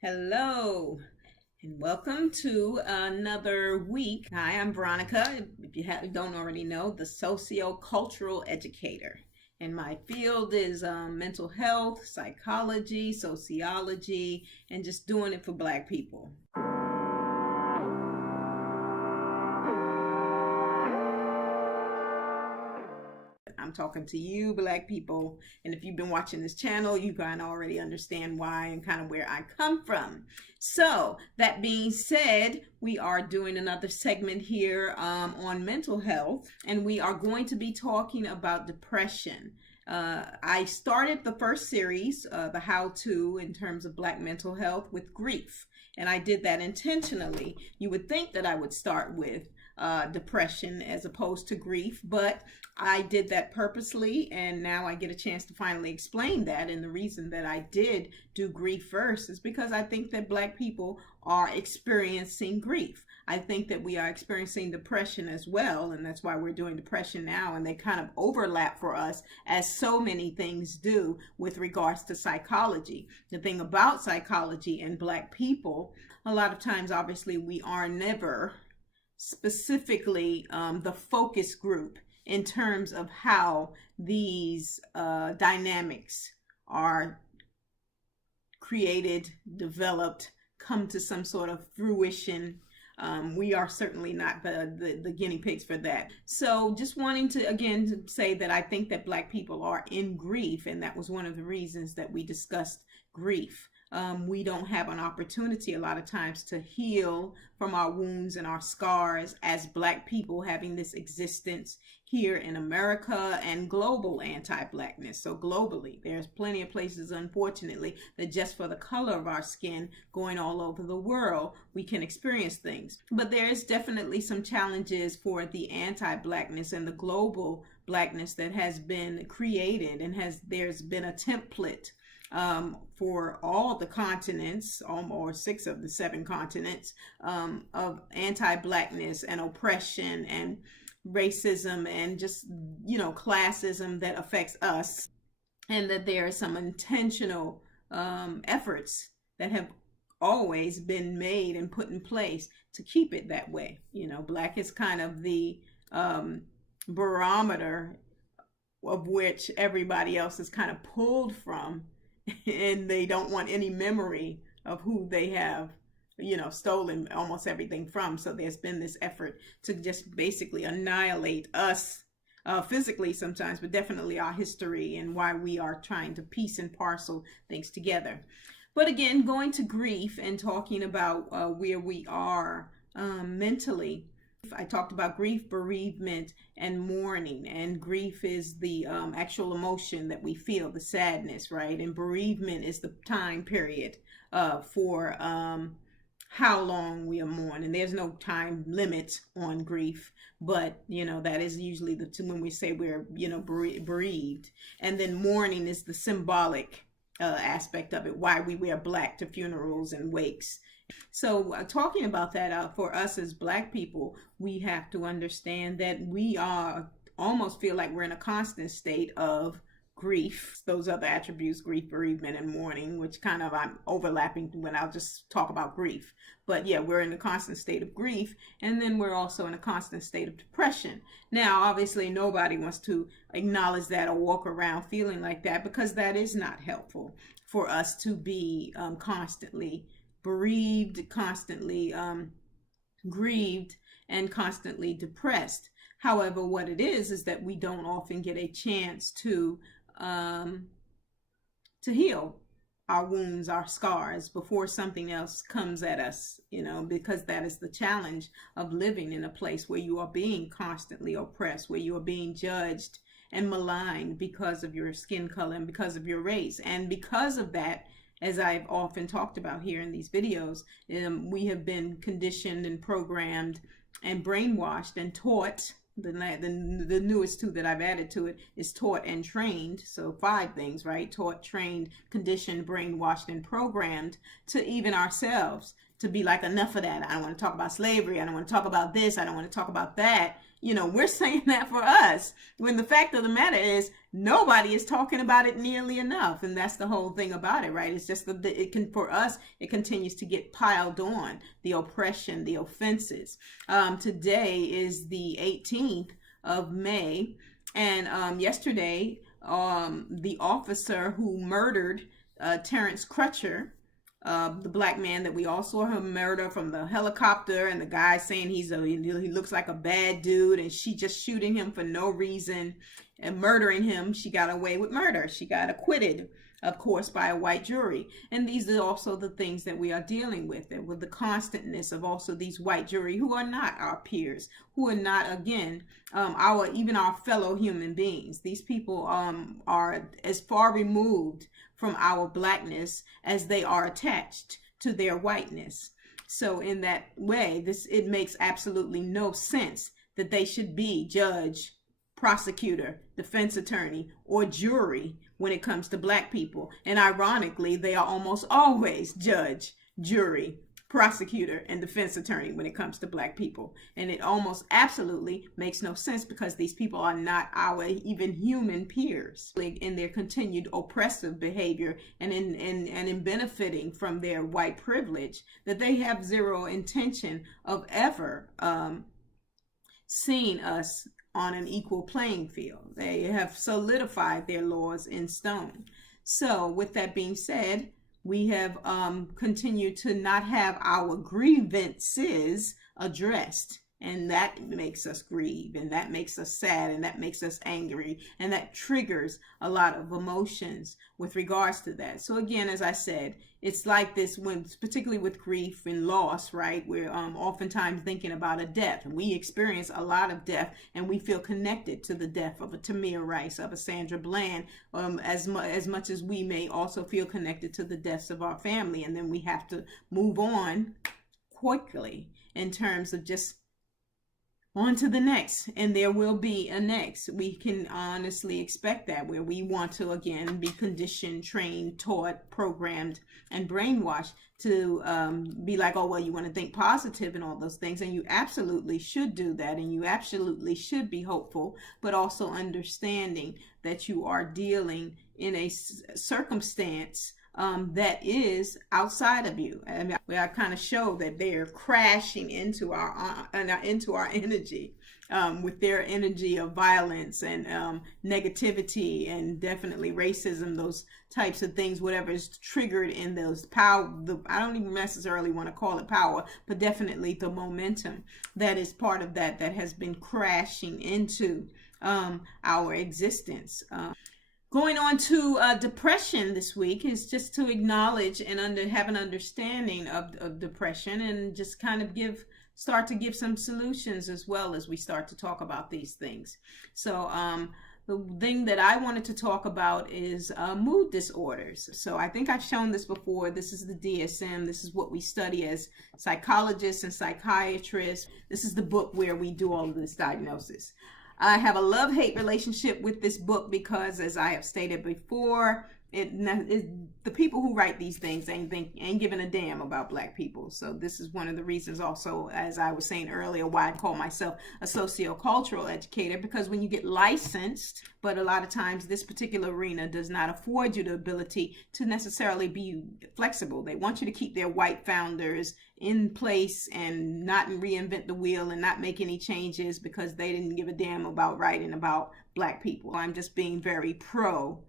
Hello and welcome to another week. Hi, I'm Veronica. If you don't already know, the socio-cultural educator. And my field is mental health, psychology, sociology, and just doing it for Black people. I'm talking to you, Black people. And if you've been watching this channel, you can already understand why and kind of where I come from. So that being said, we are doing another segment here on mental health, and we are going to be talking about depression. I started the first series, the how-to in terms of Black mental health, with grief. And I did that intentionally. You would think that I would start with depression as opposed to grief, but I did that purposely, and now I get a chance to finally explain that. And the reason that I did do grief first is because I think that Black people are experiencing grief. I think that we are experiencing depression as well, and that's why we're doing depression now, and they kind of overlap for us, as so many things do with regards to psychology. The thing about psychology and Black people, a lot of times, obviously, we are never specifically the focus group in terms of how these dynamics are created, developed, come to some sort of fruition. We are certainly not the guinea pigs for that. So just wanting to, again, say that I think that Black people are in grief, and that was one of the reasons that we discussed grief. We don't have an opportunity a lot of times to heal from our wounds and our scars as Black people having this existence here in America and global anti-Blackness. So globally, there's plenty of places, unfortunately, that just for the color of our skin going all over the world, we can experience things. But there is definitely some challenges for the anti-Blackness and the global Blackness that has been created, and there's been a template for all the continents, or 6 of the 7 continents, of anti-Blackness and oppression and racism and just, classism that affects us, and that there are some intentional efforts that have always been made and put in place to keep it that way. Black is kind of the barometer of which everybody else is kind of pulled from, and they don't want any memory of who they have, stolen almost everything from. So there's been this effort to just basically annihilate us physically sometimes, but definitely our history and why we are trying to piece and parcel things together. But again, going to grief and talking about where we are mentally, I talked about grief, bereavement, and mourning. And grief is the actual emotion that we feel, the sadness, right? And bereavement is the time period for how long we are mourning. There's no time limit on grief, but that is usually when we say we're bereaved. And then mourning is the symbolic aspect of it, why we wear black to funerals and wakes. So talking about that, for us as Black people, we have to understand that we almost feel like we're in a constant state of grief. Those other attributes, grief, bereavement, and mourning, which kind of I'm overlapping when I'll just talk about grief. But yeah, we're in a constant state of grief, and then we're also in a constant state of depression. Now, obviously, nobody wants to acknowledge that or walk around feeling like that, because that is not helpful for us to be constantly bereaved, constantly grieved, and constantly depressed. However, what it is that we don't often get a chance to heal our wounds, our scars, before something else comes at us, because that is the challenge of living in a place where you are being constantly oppressed, where you are being judged and maligned because of your skin color and because of your race. And because of that, as I've often talked about here in these videos, we have been conditioned and programmed and brainwashed and taught. The newest 2 that I've added to it is taught and trained. So 5 things, right? Taught, trained, conditioned, brainwashed, and programmed, to even ourselves to be like, enough of that. I don't want to talk about slavery. I don't want to talk about this. I don't want to talk about that. We're saying that for us, when the fact of the matter is nobody is talking about it nearly enough. And that's the whole thing about it, right? It's just that for us, it continues to get piled on, the oppression, the offenses. Today is the 18th of May. And yesterday, the officer who murdered Terrence Crutcher, the black man that we all saw him murder from the helicopter, and the guy saying he looks like a bad dude, and she just shooting him for no reason and murdering him. She got away with murder. She got acquitted, of course, by a white jury. And these are also the things that we are dealing with, and with the constantness of also these white jury who are not our peers, who are not, again, even our fellow human beings. These people are as far removed from our blackness as they are attached to their whiteness. So in that way, it makes absolutely no sense that they should be judge, prosecutor, defense attorney, or jury when it comes to black people. And ironically, they are almost always judge, jury, prosecutor, and defense attorney when it comes to black people. And it almost absolutely makes no sense, because these people are not our even human peers in their continued oppressive behavior, and in benefiting from their white privilege, that they have zero intention of ever seeing us on an equal playing field. They have solidified their laws in stone. So with that being said, we have continued to not have our grievances addressed. And that makes us grieve, and that makes us sad, and that makes us angry, and that triggers a lot of emotions with regards to that. So again, as I said, it's like this particularly with grief and loss, right? We're oftentimes thinking about a death, and we experience a lot of death, and we feel connected to the death of a Tamir Rice, of a Sandra Bland, as much as we may also feel connected to the deaths of our family. And then we have to move on quickly in terms of just on to the next, and there will be a next. We can honestly expect that, where we want to again be conditioned, trained, taught, programmed, and brainwashed to be like, oh well, you want to think positive and all those things, and you absolutely should do that, and you absolutely should be hopeful, but also understanding that you are dealing in a circumstance that is outside of you. And I kind of show that they're crashing into our energy with their energy of violence and negativity, and definitely racism, those types of things, whatever is triggered in those power. I don't even necessarily want to call it power, but definitely the momentum that is part of that has been crashing into our existence. Going on to depression this week is just to acknowledge and have an understanding of depression, and just kind of start to give some solutions as well as we start to talk about these things. So the thing that I wanted to talk about is mood disorders. So I think I've shown this before. This is the DSM. This is what we study as psychologists and psychiatrists. This is the book where we do all of this diagnosis. I have a love-hate relationship with this book because, as I have stated before, the people who write these things ain't giving a damn about black people. So this is one of the reasons also, as I was saying earlier, why I call myself a sociocultural educator, because when you get licensed, but a lot of times this particular arena does not afford you the ability to necessarily be flexible. They want you to keep their white founders in place and not reinvent the wheel and not make any changes because they didn't give a damn about writing about black people. I'm just being very pro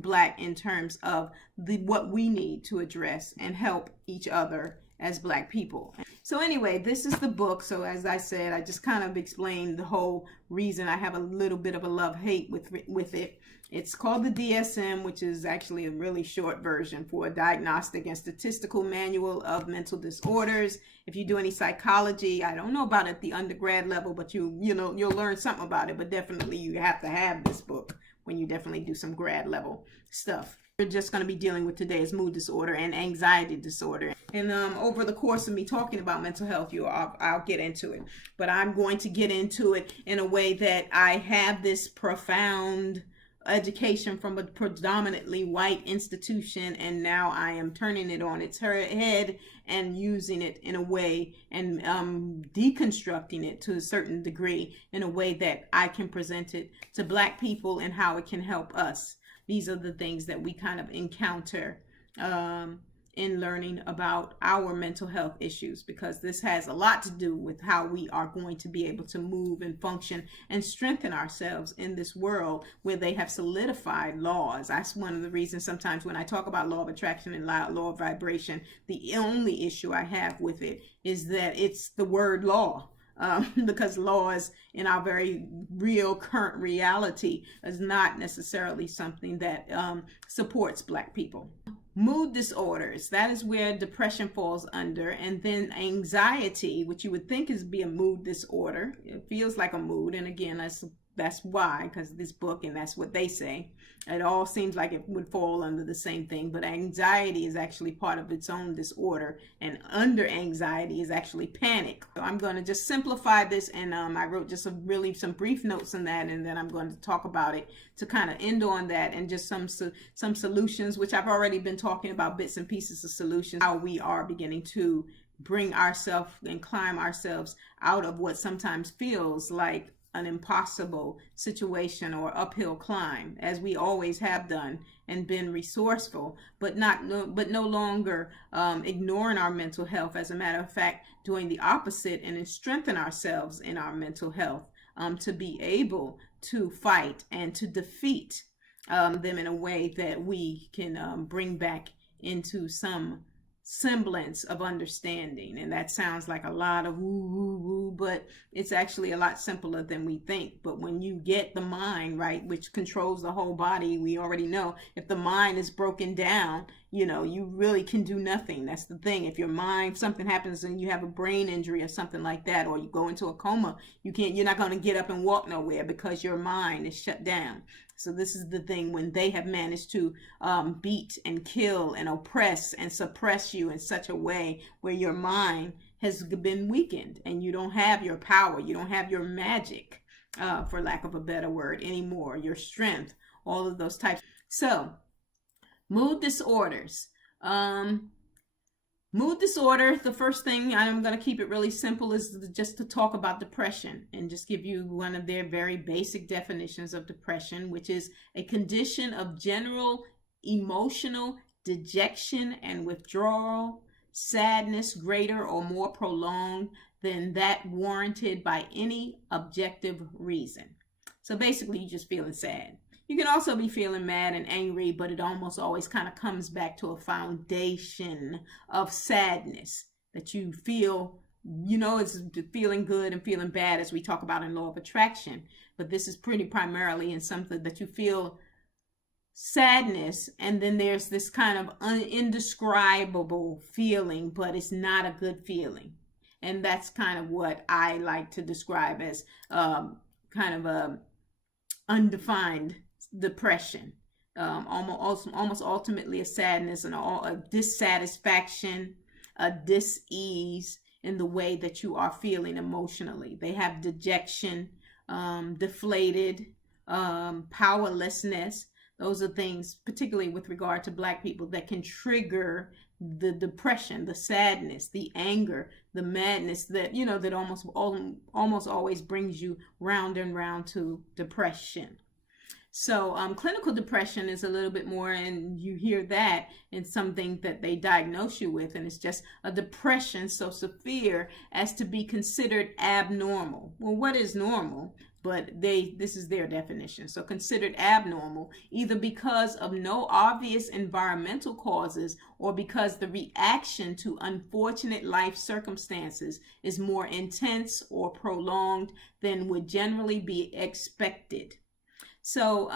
black in terms of what we need to address and help each other as black people. So anyway, this is the book. So as I said, I just kind of explained the whole reason I have a little bit of a love-hate with it. It's called the DSM, which is actually a really short version for a Diagnostic and Statistical Manual of Mental Disorders. If you do any psychology, I don't know about at the undergrad level, but you'll learn something about it. But definitely you have to have this book when you definitely do some grad level stuff. We're just going to be dealing with today is mood disorder and anxiety disorder. And over the course of me talking about mental health, I'll get into it. But I'm going to get into it in a way that I have this profound education from a predominantly white institution, and now I am turning it on its head and using it in a way, and deconstructing it to a certain degree in a way that I can present it to Black people and how it can help us. These are the things that we kind of encounter in learning about our mental health issues, because this has a lot to do with how we are going to be able to move and function and strengthen ourselves in this world where they have solidified laws. That's one of the reasons sometimes when I talk about law of attraction and law of vibration, the only issue I have with it is that it's the word law. Because laws in our very real current reality is not necessarily something that supports Black people. Mood disorders, that is where depression falls under, and then anxiety, which you would think is be a mood disorder. It feels like a mood, and again, that's why, because this book, and that's what they say, it all seems like it would fall under the same thing, but anxiety is actually part of its own disorder, and under anxiety is actually panic. So I'm going to just simplify this, and I wrote just some brief notes on that, and then I'm going to talk about it to kind of end on that, and just some solutions, which I've already been talking about, bits and pieces of solutions, how we are beginning to bring ourselves and climb ourselves out of what sometimes feels like an impossible situation or uphill climb, as we always have done, and been resourceful, but no longer ignoring our mental health. As a matter of fact, doing the opposite and strengthen ourselves in our mental health to be able to fight and to defeat them in a way that we can bring back into some semblance of understanding. And that sounds like a lot of woo woo woo, but it's actually a lot simpler than we think. But when you get the mind right, which controls the whole body, we already know if the mind is broken down, you really can do nothing. That's the thing. If your mind, something happens and you have a brain injury or something like that, or you go into a coma, you're not going to get up and walk nowhere because your mind is shut down. So this is the thing, when they have managed to beat and kill and oppress and suppress you in such a way where your mind has been weakened and you don't have your power, you don't have your magic, for lack of a better word, anymore, your strength, all of those types. So mood disorders. Mood disorder, the first thing, I'm going to keep it really simple, is just to talk about depression and just give you one of their very basic definitions of depression, which is a condition of general emotional dejection and withdrawal, sadness greater or more prolonged than that warranted by any objective reason. So basically, you're just feeling sad. You can also be feeling mad and angry, but it almost always kind of comes back to a foundation of sadness that you feel, it's feeling good and feeling bad, as we talk about in law of attraction. But this is pretty primarily in something that you feel sadness, and then there's this kind of indescribable feeling, but it's not a good feeling. And that's kind of what I like to describe as kind of a undefined depression, almost ultimately a sadness and a dissatisfaction, a dis-ease in the way that you are feeling emotionally. They have dejection, deflated, powerlessness. Those are things, particularly with regard to Black people, that can trigger the depression, the sadness, the anger, the madness that that almost always brings you round and round to depression. So clinical depression is a little bit more, and you hear that in something that they diagnose you with, and it's just a depression so severe as to be considered abnormal. Well, what is normal? But this is their definition. So considered abnormal, either because of no obvious environmental causes or because the reaction to unfortunate life circumstances is more intense or prolonged than would generally be expected. So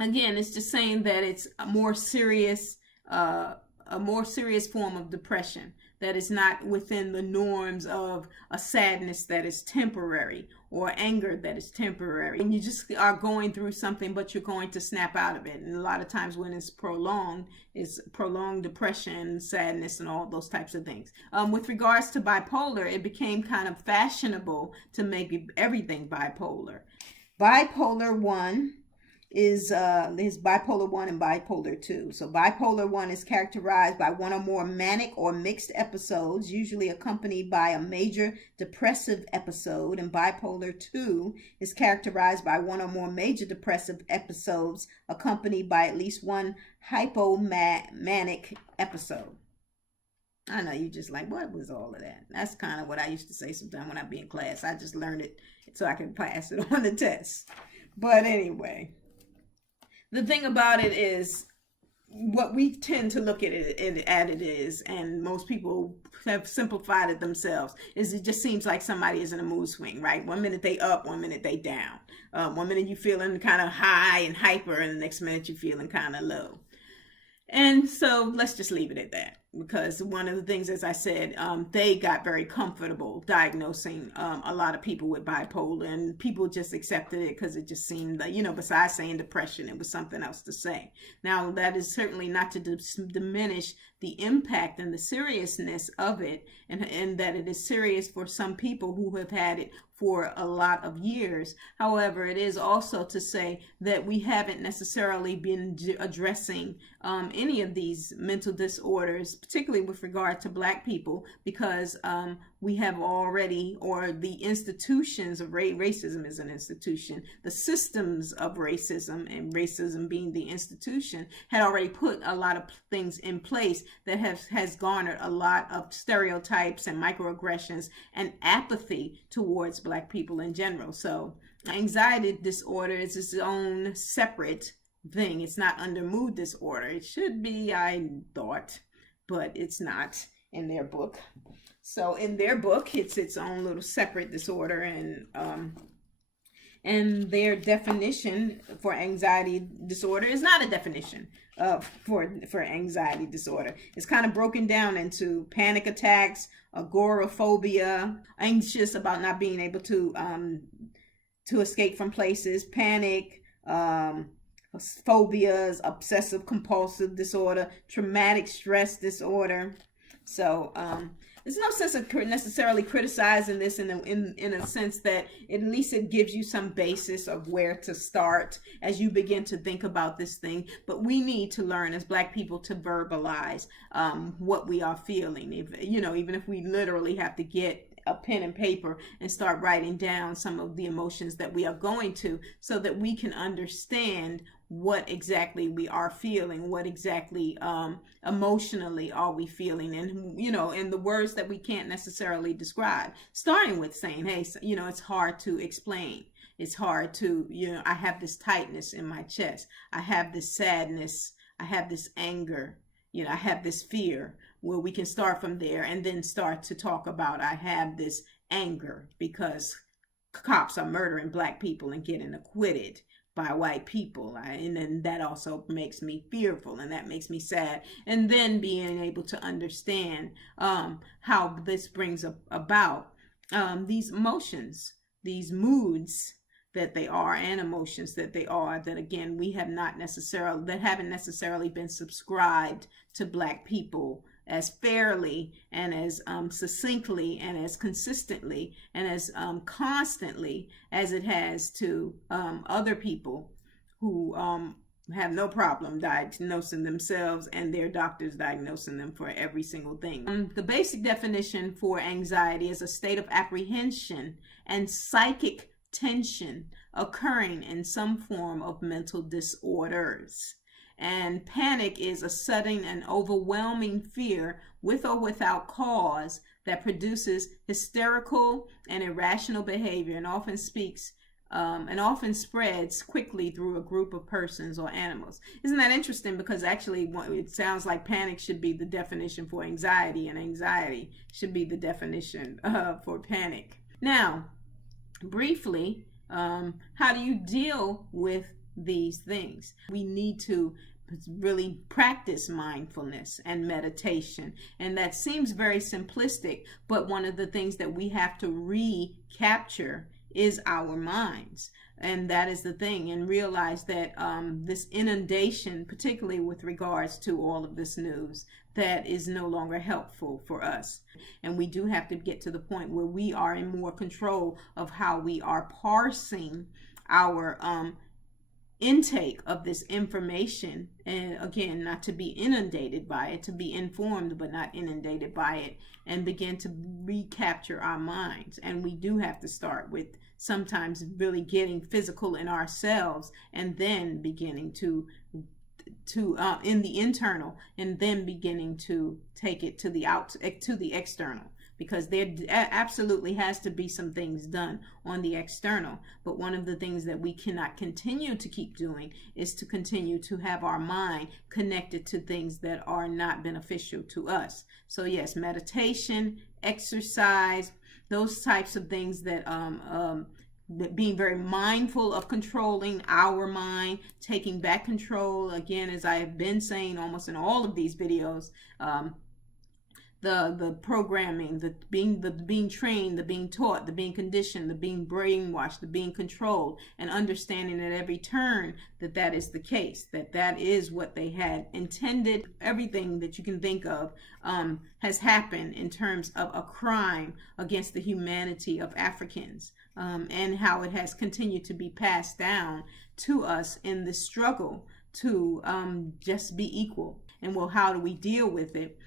again, it's just saying that it's a more serious form of depression that is not within the norms of a sadness that is temporary or anger that is temporary. And you just are going through something, but you're going to snap out of it. And a lot of times when it's prolonged depression, sadness, and all those types of things. With regards to bipolar, it became kind of fashionable to make everything bipolar. Bipolar 1 is bipolar 1 and bipolar 2. So bipolar 1 is characterized by one or more manic or mixed episodes, usually accompanied by a major depressive episode, and bipolar 2 is characterized by one or more major depressive episodes accompanied by at least one hypomanic episode. I know you just like, what was all of that? That's kind of what I used to say sometimes when I'd be in class. I just learned it so I could pass it on the test. But anyway, the thing about it is, what we tend to look at it is, and most people have simplified it themselves, is it just seems like somebody is in a mood swing, right? 1 minute they up, 1 minute they down. 1 minute you feeling kind of high and hyper, and the next minute you feeling kind of low. And so let's just leave it at that, because one of the things, as I said, they got very comfortable diagnosing a lot of people with bipolar, and people just accepted it because it just seemed like, besides saying depression, it was something else to say. Now, that is certainly not to diminish the impact and the seriousness of it, and that it is serious for some people who have had it for a lot of years. However, it is also to say that we haven't necessarily been addressing any of these mental disorders, particularly with regard to Black people, because we have already, or the institutions of racism is an institution, the systems of racism, and racism being the institution, had already put a lot of things in place that has garnered a lot of stereotypes and microaggressions and apathy towards Black people in general. So anxiety disorder is its own separate thing. It's not under mood disorder. It should be, I thought, but it's not in their book. So in their book, it's its own little separate disorder, and their definition for anxiety disorder is not a definition for anxiety disorder. It's kind of broken down into panic attacks, agoraphobia, anxious about not being able to escape from places, panic, phobias, obsessive compulsive disorder, traumatic stress disorder. So there's no sense of necessarily criticizing this in a sense that at least it gives you some basis of where to start as you begin to think about this thing. But we need to learn as Black people to verbalize what we are feeling. Even if we literally have to get a pen and paper and start writing down some of the emotions that we are going to, so that we can understand what exactly we are feeling, what exactly emotionally are we feeling, and in the words that we can't necessarily describe, starting with saying, hey, it's hard to explain. It's hard to, I have this tightness in my chest, I have this sadness, I have this anger, I have this fear. Well, we can start from there and then start to talk about, I have this anger because cops are murdering Black people and getting acquitted by white people, and then that also makes me fearful, and that makes me sad. And then being able to understand how this brings about these emotions, these moods that they are, and emotions that they are, that again haven't necessarily been subscribed to Black people as fairly and as succinctly and as consistently and as constantly as it has to other people who have no problem diagnosing themselves and their doctors diagnosing them for every single thing. The basic definition for anxiety is a state of apprehension and psychic tension occurring in some form of mental disorders. And panic is a sudden and overwhelming fear with or without cause that produces hysterical and irrational behavior, and often spreads quickly through a group of persons or animals. Isn't that interesting? Because actually it sounds like panic should be the definition for anxiety, and anxiety should be the definition for panic. Now, briefly, how do you deal with these things? We need to really practice mindfulness and meditation, and that seems very simplistic, but one of the things that we have to recapture is our minds, and that is the thing, and realize that this inundation, particularly with regards to all of this news, that is no longer helpful for us. And we do have to get to the point where we are in more control of how we are parsing our intake of this information, and again, not to be inundated by it, to be informed but not inundated by it, and begin to recapture our minds. And we do have to start with sometimes really getting physical in ourselves, and then beginning to in the internal, and then beginning to take it to the external, because there absolutely has to be some things done on the external. But one of the things that we cannot continue to keep doing is to continue to have our mind connected to things that are not beneficial to us. So yes, meditation, exercise, those types of things, that being very mindful of controlling our mind, taking back control. Again, as I have been saying almost in all of these videos, the programming, the being trained, the being taught, the being conditioned, the being brainwashed, the being controlled, and understanding at every turn that is the case, that is what they had intended. Everything that you can think of has happened in terms of a crime against the humanity of Africans, and how it has continued to be passed down to us in the struggle to just be equal. And well, how do we deal with it?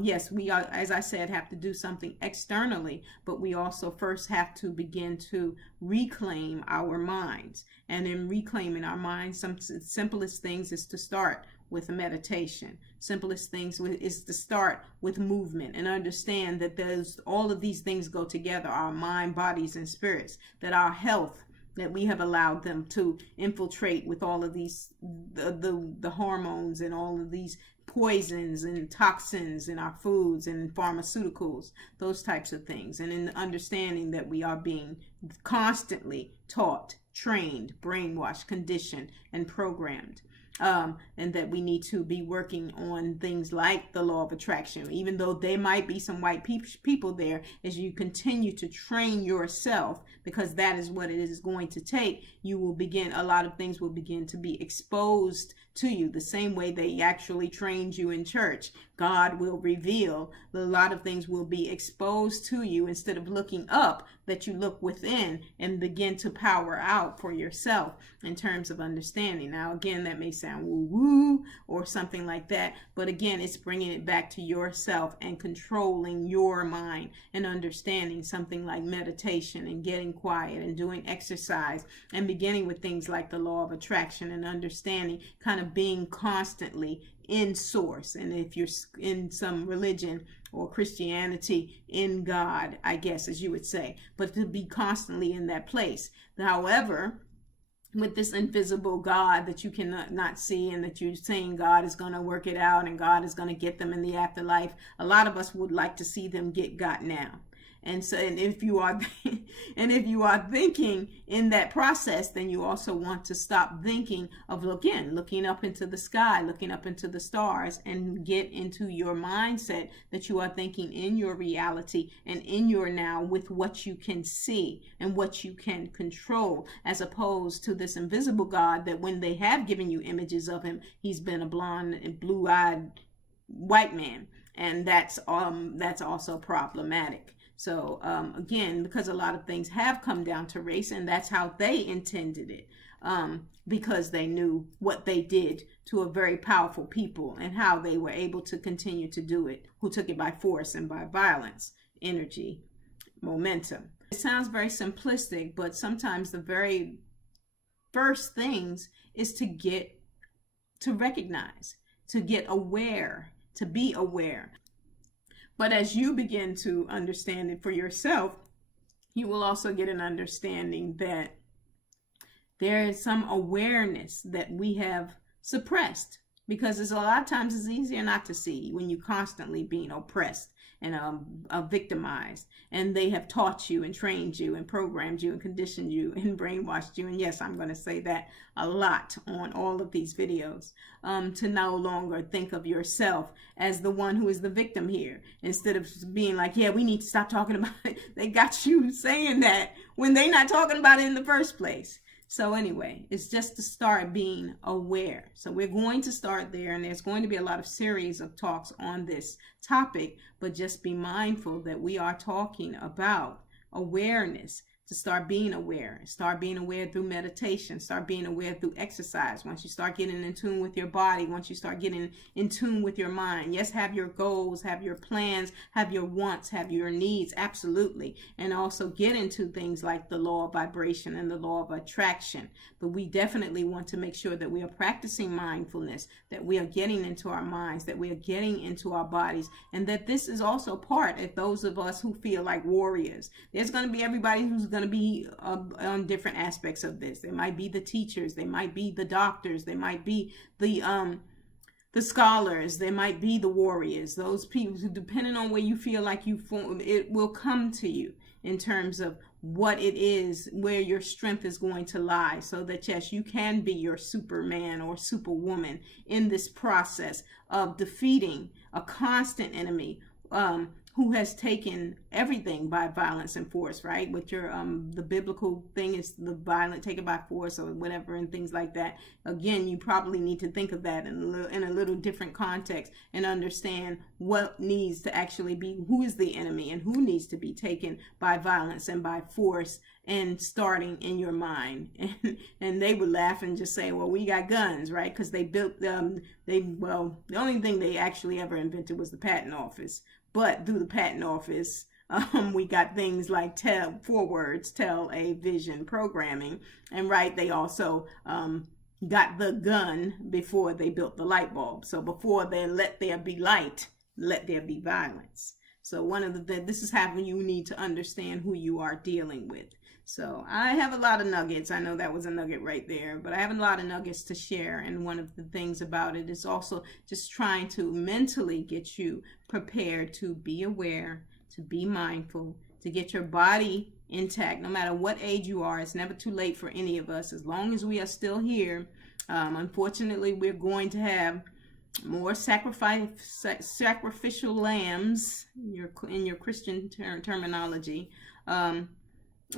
Yes, we are, as I said, have to do something externally, but we also first have to begin to reclaim our minds. And in reclaiming our minds, some simplest things is to start with meditation. Simplest things is to start with movement, and understand that all of these things go together, our mind, bodies, and spirits, that our health, that we have allowed them to infiltrate with all of these, the hormones and all of these poisons and toxins in our foods and pharmaceuticals, those types of things. And in understanding that we are being constantly taught, trained, brainwashed, conditioned, and programmed. And that we need to be working on things like the law of attraction, even though there might be some white people there. As you continue to train yourself, because that is what it is going to take, you will begin, a lot of things will begin to be exposed to you, the same way they actually trained you in church. God will reveal, a lot of things will be exposed to you. Instead of looking up, that you look within and begin to power out for yourself in terms of understanding. Now, again, that may sound woo-woo or something like that, but again, it's bringing it back to yourself and controlling your mind, and understanding something like meditation and getting quiet and doing exercise, and beginning with things like the law of attraction, and understanding, kind of being constantly in source. And if you're in some religion or Christianity, in God, I guess, as you would say, but to be constantly in that place. However, with this invisible God that you cannot see, and that you're saying God is going to work it out and God is going to get them in the afterlife, a lot of us would like to see them got now. And so, and if you are thinking in that process, then you also want to stop thinking of, again, looking up into the sky, looking up into the stars, and get into your mindset that you are thinking in your reality and in your now, with what you can see and what you can control, as opposed to this invisible God that, when they have given you images of him, he's been a blonde and blue-eyed white man, and that's also problematic. So again, because a lot of things have come down to race, and that's how they intended it, because they knew what they did to a very powerful people, and how they were able to continue to do it, who took it by force and by violence, energy, momentum. It sounds very simplistic, but sometimes the very first things is to recognize, to get aware, to be aware. But as you begin to understand it for yourself, you will also get an understanding that there is some awareness that we have suppressed, because there's a lot of times it's easier not to see when you're constantly being oppressed and victimized, and they have taught you and trained you and programmed you and conditioned you and brainwashed you. And yes, I'm going to say that a lot on all of these videos, to no longer think of yourself as the one who is the victim here, instead of being like, yeah, we need to stop talking about it. They got you saying that when they're not talking about it in the first place. So anyway, it's just to start being aware. So we're going to start there, and there's going to be a lot of series of talks on this topic, but just be mindful that we are talking about awareness, to start being aware. Start being aware through meditation. Start being aware through exercise. Once you start getting in tune with your body, once you start getting in tune with your mind. Yes, have your goals, have your plans, have your wants, have your needs, absolutely. And also get into things like the law of vibration and the law of attraction. But we definitely want to make sure that we are practicing mindfulness, that we are getting into our minds, that we are getting into our bodies, and that this is also part of those of us who feel like warriors. There's going to be everybody who's going to be on different aspects of this. There might be the teachers, they might be the doctors, they might be the scholars, they might be the warriors. Those people who, depending on where you feel like it will come to you in terms of what it is, where your strength is going to lie, so that yes, you can be your Superman or Superwoman in this process of defeating a constant enemy who has taken everything by violence and force, right? With your the biblical thing is the violent taken by force or whatever, and things like that. Again, you probably need to think of that in a little different context and understand what needs to actually be, who is the enemy and who needs to be taken by violence and by force, and starting in your mind. And they would laugh and just say, well, we got guns, right? Because they built the only thing they actually ever invented was the patent office. But through the patent office, we got things like tell a vision programming. And right, they also got the gun before they built the light bulb. So before they let there be light, let there be violence. So this is how you need to understand who you are dealing with. So I have a lot of nuggets. I know that was a nugget right there, but I have a lot of nuggets to share. And one of the things about it is also just trying to mentally get you prepared to be aware, to be mindful, to get your body intact. No matter what age you are, it's never too late for any of us. As long as we are still here, unfortunately, we're going to have more sacrificial lambs, in your Christian terminology,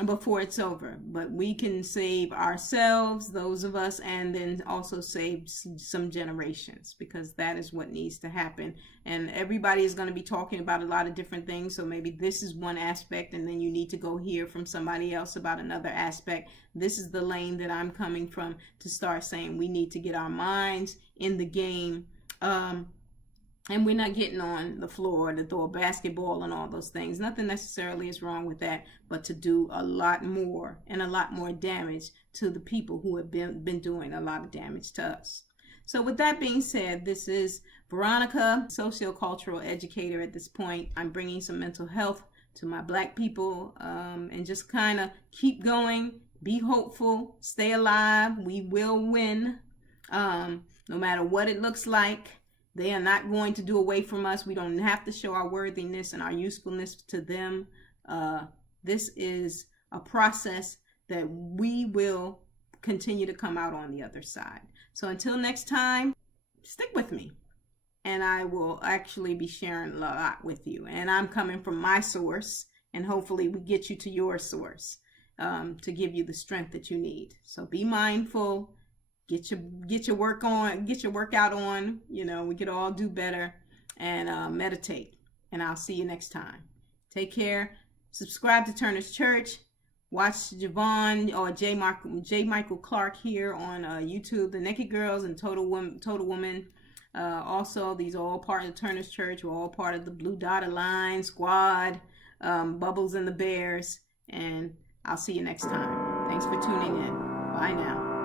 before it's over. But we can save ourselves, those of us, and then also save some generations, because that is what needs to happen. And everybody is going to be talking about a lot of different things, so maybe this is one aspect, and then you need to go hear from somebody else about another aspect. This is the lane that I'm coming from, to start saying we need to get our minds in the game. And we're not getting on the floor to throw a basketball and all those things. Nothing necessarily is wrong with that, but to do a lot more and a lot more damage to the people who have been doing a lot of damage to us. So with that being said, this is Veronica, sociocultural educator at this point. I'm bringing some mental health to my Black people, and just kind of keep going, be hopeful, stay alive. We will win, no matter what it looks like. They are not going to do away from us. We don't have to show our worthiness and our usefulness to them. This is a process that we will continue to come out on the other side. So until next time, stick with me, and I will actually be sharing a lot with you. And I'm coming from my source, and hopefully we get you to your source, to give you the strength that you need. So be mindful. Get your work on, get your workout on. You know, we could all do better, and meditate. And I'll see you next time. Take care. Subscribe to Turner's Church. Watch Javon or J. Michael Clark here on YouTube. The Naked Girls and Total Woman. Also, these are all part of Turner's Church. We're all part of the Blue Dotted Line Squad, Bubbles and the Bears. And I'll see you next time. Thanks for tuning in. Bye now.